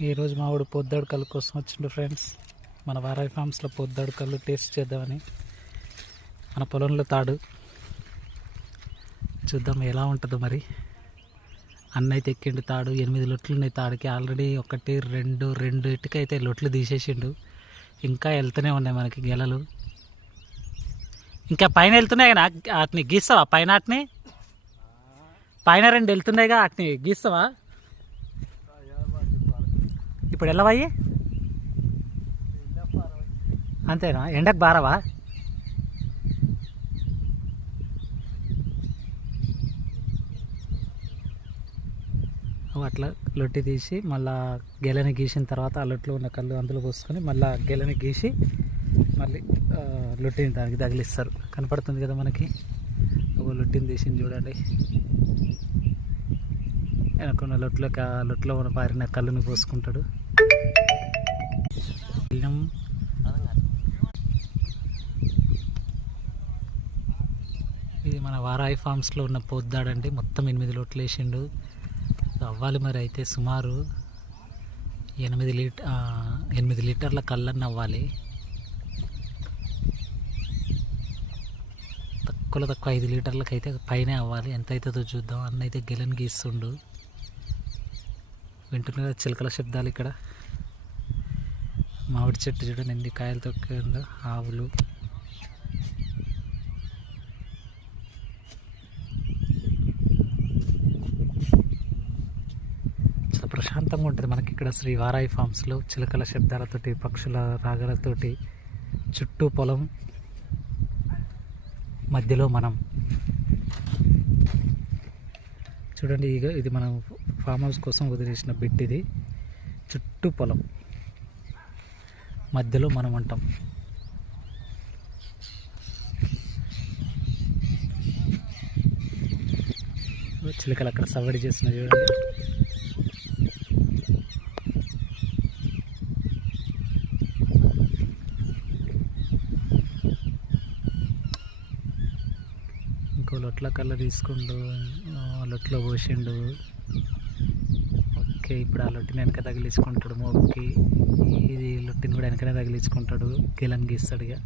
ఈరోజు మా వాడు పొద్దుడుకల కోసం వచ్చిండు ఫ్రెండ్స్. మన వారాయి ఫామ్స్లో పొద్దుడుకలు టేస్ట్ చేద్దామని. మన పొలంలో తాడు. చూద్దాం ఎలా ఉంటుందో మరి. అన్న అయితే ఎక్కిండు తాడు ఎనిమిది లొట్లు ఉన్నాయి తాడుకి. ఆల్రెడీ ఒకటి రెండు రెండు ఇటుకైతే లొట్లు తీసేసిండు. ఇంకా వెళ్తూనే ఉన్నాయి మనకి గెలలు. ఇంకా పైన వెళ్తున్నాయి కదా వాటిని గీస్తావా? పైన వాటిని పైన రెండు వెళ్తున్నాయిగా వాటిని గీస్తావా? ఇప్పుడు వెళ్ళవయ్యి అంతేనా? ఎండకు బారవా? అట్లా లొట్టి తీసి మళ్ళా గెలని గీసిన తర్వాత ఆ లొట్లో ఉన్న కళ్ళు అందులో పోసుకొని మళ్ళీ గెలని గీసి మళ్ళీ లొట్టిని దానికి తగిలిస్తారు. కనపడుతుంది కదా మనకి? ఒక లొట్టిని తీసింది చూడండి. వెనకున్న లొట్లోకి ఆ లొట్లో ఉన్న పారిన కళ్ళుని పోసుకుంటాడు. వెళ్ళాం. ఇది మన వారాయి ఫామ్స్లో ఉన్న పోద్దాడండి. మొత్తం ఎనిమిది లోట్లు వేసిండు. అవ్వాలి మరి అయితే సుమారు ఎనిమిది లీటర్ ఎనిమిది లీటర్ల కళ్ళన్న అవ్వాలి. తక్కువలో తక్కువ ఐదు లీటర్లకు అయితే పైనే అవ్వాలి. ఎంత అవుతుందో చూద్దాం. అన్న అయితే గీస్తుండు. వింటున్నారు చిలకల శబ్దాలు ఇక్కడ. మామిడి చెట్టు చూడండి ఎన్ని కాయలతో తొక్కిందో ఆవులు. చాలా ప్రశాంతంగా ఉంటుంది మనకి ఇక్కడ శ్రీ వారాయి ఫామ్స్లో చిలకల శబ్దాలతోటి పక్షుల రాగాలతోటి చుట్టూ పొలం మధ్యలో మనం. చూడండి ఇక ఇది మనం ఫామ్ హౌస్ కోసం వదిలేసిన బిడ్ ఇది. చుట్టూ పొలం. మధ్యలో మనం అంటాం. చిలకలు అక్కడ సవ్వడి చేసిన చూడండి. ఇంకో లొట్ల కళ్ళ తీసుకుంటూ లొట్లో పోసిండు. ఓకే ఇప్పుడు ఆ లొట్టిని వెనక తగిలించుకుంటాడు మోపుకి. ఇది లొట్టిని కూడా వెనకనే తగిలించుకుంటాడు. గెలని గీస్తాడు ఇక.